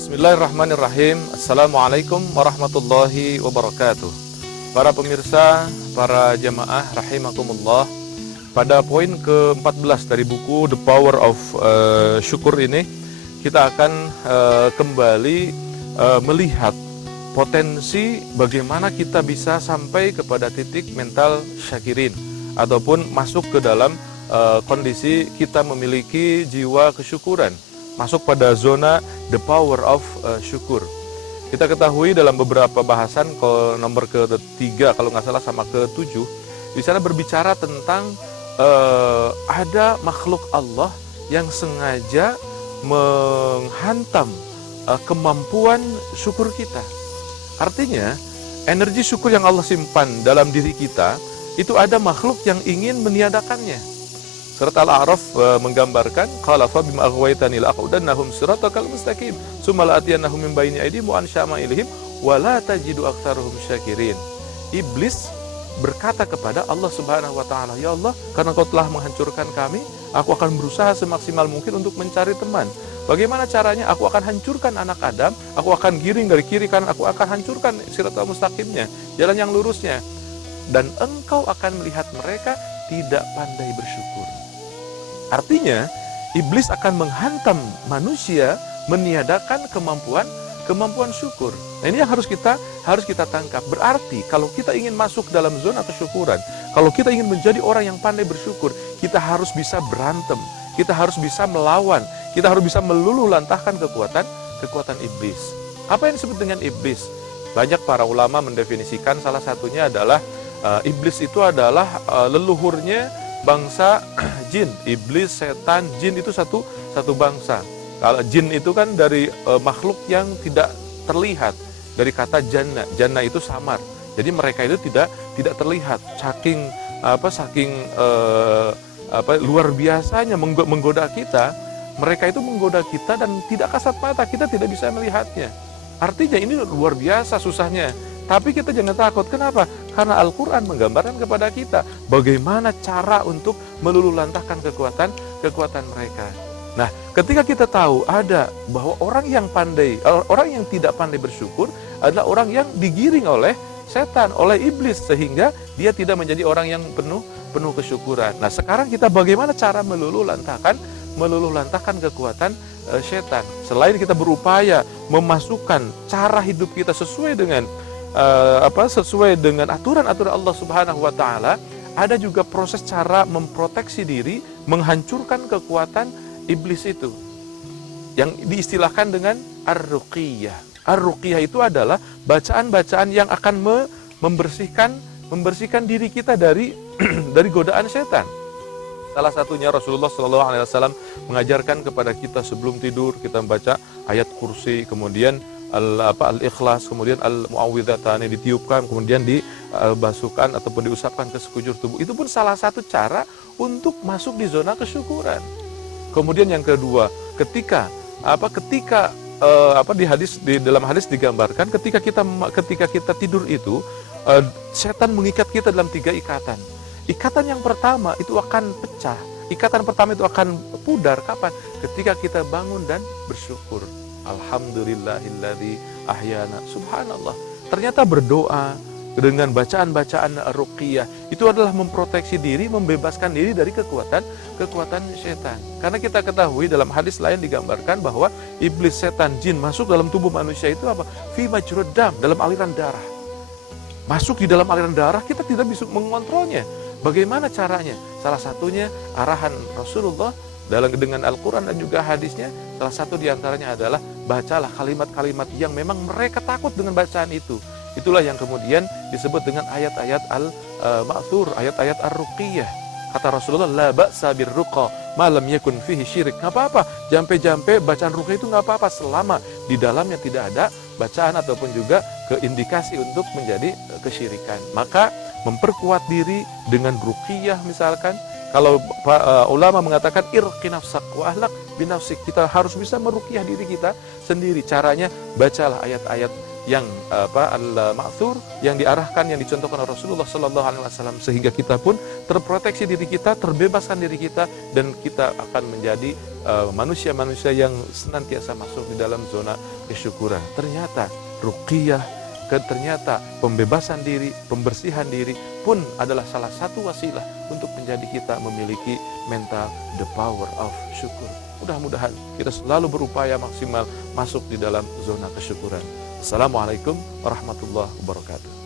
Bismillahirrahmanirrahim. Assalamualaikum warahmatullahi wabarakatuh. Para pemirsa, para jamaah rahimakumullah. Pada poin ke-14 dari buku The Power of Syukur ini, kita akan kembali melihat potensi bagaimana kita bisa sampai kepada titik mental syakirin, ataupun masuk ke dalam kondisi kita memiliki jiwa kesyukuran, masuk pada zona the power of syukur. Kita ketahui dalam beberapa bahasan, nomor ke-3 kalau nggak salah sama ke-7, di sana berbicara tentang ada makhluk Allah yang sengaja menghantam kemampuan syukur kita. Artinya, energi syukur yang Allah simpan dalam diri kita, itu ada makhluk yang ingin meniadakannya. Surat Al-A'raf menggambarkan, qala fa bima aghwaytani la'aqudannahum siratakal mustaqim tsumma la'atiyannahum min bayni aydihim wa an syama'ilihim wa la tajidu aktsaruhum syakirin. Iblis berkata kepada Allah Subhanahu wa taala, "Ya Allah, karena Kau telah menghancurkan kami, aku akan berusaha semaksimal mungkin untuk mencari teman. Bagaimana caranya? Aku akan hancurkan anak Adam, aku akan giring dari kiri kanan, aku akan hancurkan siratal mustaqimnya, jalan yang lurusnya. Dan engkau akan melihat mereka tidak pandai bersyukur." Artinya, iblis akan menghantam manusia, meniadakan kemampuan syukur. Nah, ini yang harus kita tangkap. Berarti kalau kita ingin masuk dalam zona kesyukuran, kalau kita ingin menjadi orang yang pandai bersyukur, kita harus bisa berantem, kita harus bisa melawan, kita harus bisa meluluhlantahkan kekuatan iblis. Apa yang disebut dengan iblis? Banyak para ulama mendefinisikan, salah satunya adalah iblis itu adalah leluhurnya bangsa jin. Iblis, setan, jin itu satu bangsa. Kalau jin itu kan dari makhluk yang tidak terlihat, dari kata janna. Janna itu samar. Jadi mereka itu tidak terlihat. Saking luar biasanya menggoda kita. Mereka itu menggoda kita dan tidak kasat mata, kita tidak bisa melihatnya. Artinya ini luar biasa susahnya. Tapi kita jangan takut. Kenapa? Karena Al-Quran menggambarkan kepada kita bagaimana cara untuk meluluhlantahkan kekuatan mereka. Nah, ketika kita tahu ada bahwa orang yang tidak pandai bersyukur adalah orang yang digiring oleh setan, oleh iblis, sehingga dia tidak menjadi orang yang penuh kesyukuran. Nah, sekarang kita bagaimana cara meluluhlantahkan kekuatan setan? Selain kita berupaya memasukkan cara hidup kita sesuai dengan aturan-aturan Allah Subhanahu wa taala, ada juga proses cara memproteksi diri, menghancurkan kekuatan iblis itu, yang diistilahkan dengan ar-ruqiyah. Ar-ruqiyah itu adalah bacaan-bacaan yang akan membersihkan diri kita dari godaan setan. Salah satunya Rasulullah SAW mengajarkan kepada kita sebelum tidur kita membaca ayat kursi, kemudian al-ikhlas, kemudian al-mu'awwidhatani ditiupkan, kemudian dibasuhkan ataupun diusapkan ke sekujur tubuh. Itu pun salah satu cara untuk masuk di zona kesyukuran. Kemudian yang kedua, ketika di dalam hadis digambarkan ketika kita tidur itu, setan mengikat kita dalam 3 ikatan. Ikatan yang pertama itu akan pecah. Ikatan pertama itu akan pudar kapan? Ketika kita bangun dan bersyukur. Alhamdulillahilladzi ahyana. Subhanallah. Ternyata berdoa dengan bacaan-bacaan ruqyah itu adalah memproteksi diri, membebaskan diri dari kekuatan setan. Karena kita ketahui dalam hadis lain digambarkan bahwa iblis, setan, jin masuk dalam tubuh manusia itu apa? Fi majrud dam, dalam aliran darah. Masuk di dalam aliran darah, kita tidak bisa mengontrolnya. Bagaimana caranya? Salah satunya arahan Rasulullah dengan Al-Quran dan juga hadisnya. Salah satu diantaranya adalah bacalah kalimat-kalimat yang memang mereka takut dengan bacaan itu. Itulah yang kemudian disebut dengan ayat-ayat al-ma'thur, ayat-ayat ar-ruqiyah. Kata Rasulullah, la ba'sa birruqa ma lam yakun fihi syirik. Nggak apa-apa, jampe-jampe bacaan ruqyah itu nggak apa-apa selama di dalamnya tidak ada bacaan ataupun juga keindikasi untuk menjadi kesyirikan. Maka memperkuat diri dengan ruqyah misalkan. Kalau ulama mengatakan irqi nafsak wa ahlak binafsik, kita harus bisa meruqyah diri kita sendiri. Caranya bacalah ayat-ayat yang al-ma'thur, yang diarahkan, yang dicontohkan oleh Rasulullah sallallahu alaihi wasallam, sehingga kita pun terproteksi diri kita, terbebaskan diri kita, dan kita akan menjadi manusia-manusia yang senantiasa masuk di dalam zona kesyukuran. Ternyata ruqyah, ternyata pembebasan diri, pembersihan diri pun adalah salah satu wasilah untuk menjadi kita memiliki mental the power of syukur. Mudah-mudahan kita selalu berupaya maksimal masuk di dalam zona kesyukuran. Assalamualaikum warahmatullahi wabarakatuh.